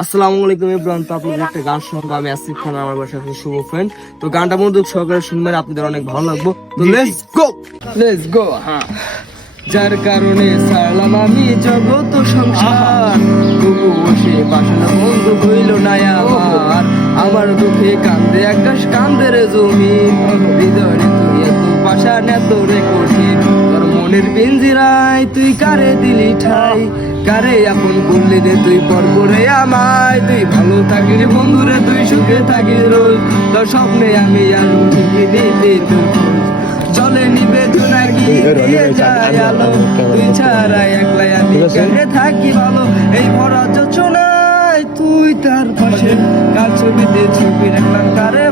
আসসালামু আলাইকুম এভরিওয়ান। তো আপনাদের একটা গান শোনাবো আমি আসিফ খান, আমার বাসা শুভ ফ্রেন্ড। তো গানটা মনোযোগ সহকারে শুনবেন, আপনাদের অনেক ভালো লাগবে। তো লেটস গো। হ্যাঁ, যার কারণে ছাড়লাম আমি জগত সংসার, তবু সে বাসনা বন্ধ হইল না আমার। আমার দুঃখে কান্দে আকাশ, কান্দে রে জমিন, হৃদয়ে তুই এত পাষাণ এত রে কঠিন। তোর মনের পিঞ্জিরায় তুই কারে দিলি ঠাই, কারে আপন করলি রে তুই পর করে আমায়। তুই ভালো থাকিস বন্ধুরে, তুই সুখে থাকিস রোজ, তোর স্বপ্নে আমি আসবো ঠিকই দিতে তোর খোঁজ। চলে নিবে জোনাকি দিয়ে যায় আলো, তুই ছাড়া একলাই আমি কেমনে থাকি ভালো। এই ভরা যোচনায় তুই তার পাশে, কার ছবিতে ছবি রাখলাম তারে